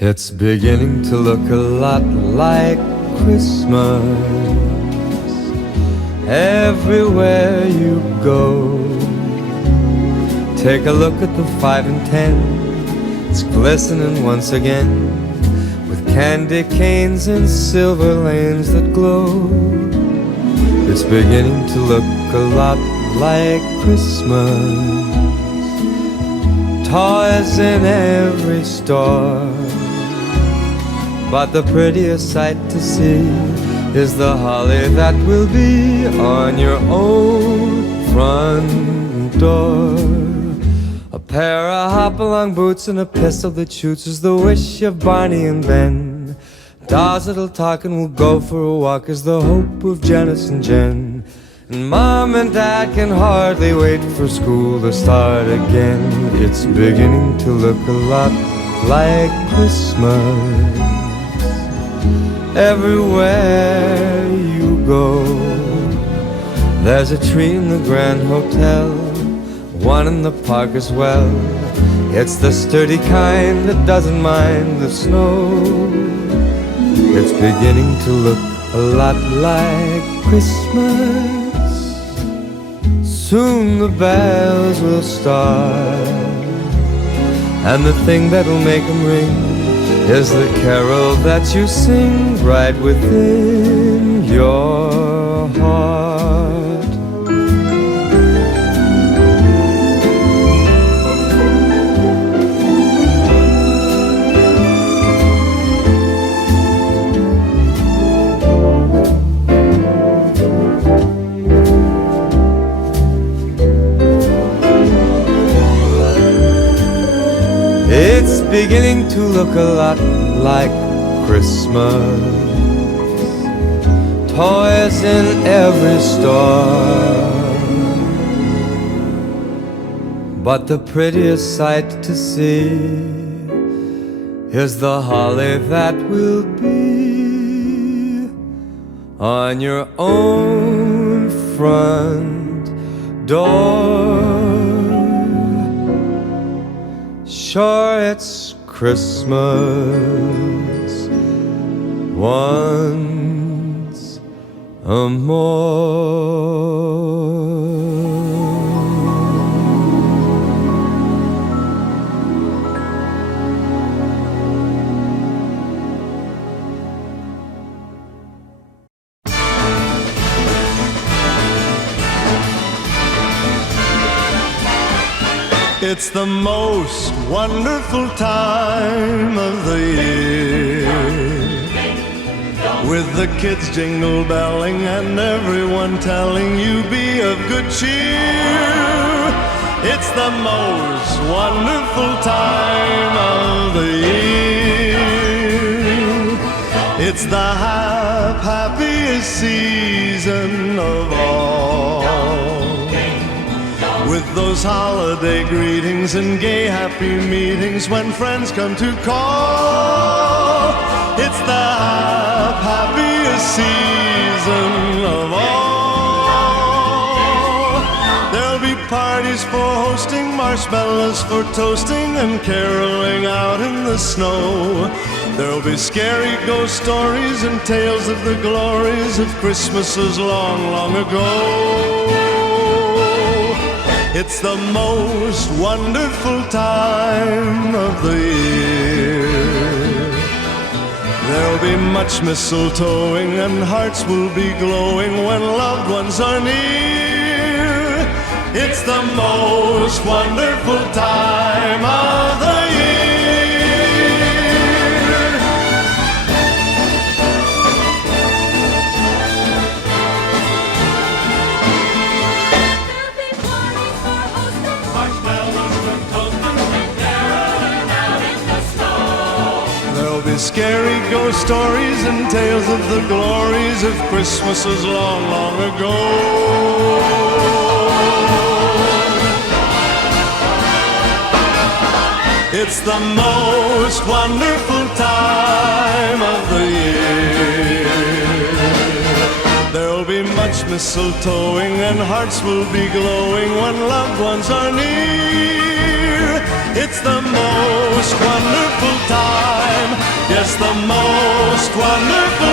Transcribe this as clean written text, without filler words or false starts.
It's beginning to look a lot like Christmas everywhere you go. Take a look at the 5 and 10. It's glistening once again with candy canes and silver lanes that glow. It's beginning to look a lot like Christmas. Toys in every store, but the prettiest sight to see is the holly that will be on your own front door. A pair of hop-along boots and a pistol that shoots is the wish of Barney and Ben. Dolls that'll talk and will go for a walk is the hope of Janice and Jen. And Mom and Dad can hardly wait for school to start again. It's beginning to look a lot like Christmas everywhere you go. There's a tree in the Grand Hotel, one in the park as well. It's the sturdy kind that doesn't mind the snow. It's beginning to look a lot like Christmas. Soon the bells will start, and the thing that'll make them ring is the carol that you sing right within your heart. It's beginning to look a lot like Christmas. Toys in every store, but the prettiest sight to see is the holly that will be on your own front door. Sure, it's Christmas once more. It's the most wonderful time of the year, with the kids jingle belling and everyone telling you be of good cheer. It's the most wonderful time of the year. It's the happiest season of all, with those holiday greetings and gay happy meetings when friends come to call. It's the happiest season of all. There'll be parties for hosting, marshmallows for toasting, and caroling out in the snow. There'll be scary ghost stories and tales of the glories of Christmases long, long ago. It's the most wonderful time of the year. There'll be much mistletoeing and hearts will be glowing when loved ones are near. It's the most wonderful time of the year. Scary ghost stories and tales of the glories of Christmases long, long ago. It's the most wonderful time of the year. There'll be much mistletoeing and hearts will be glowing when loved ones are near. It's the most wonderful time is the most wonderful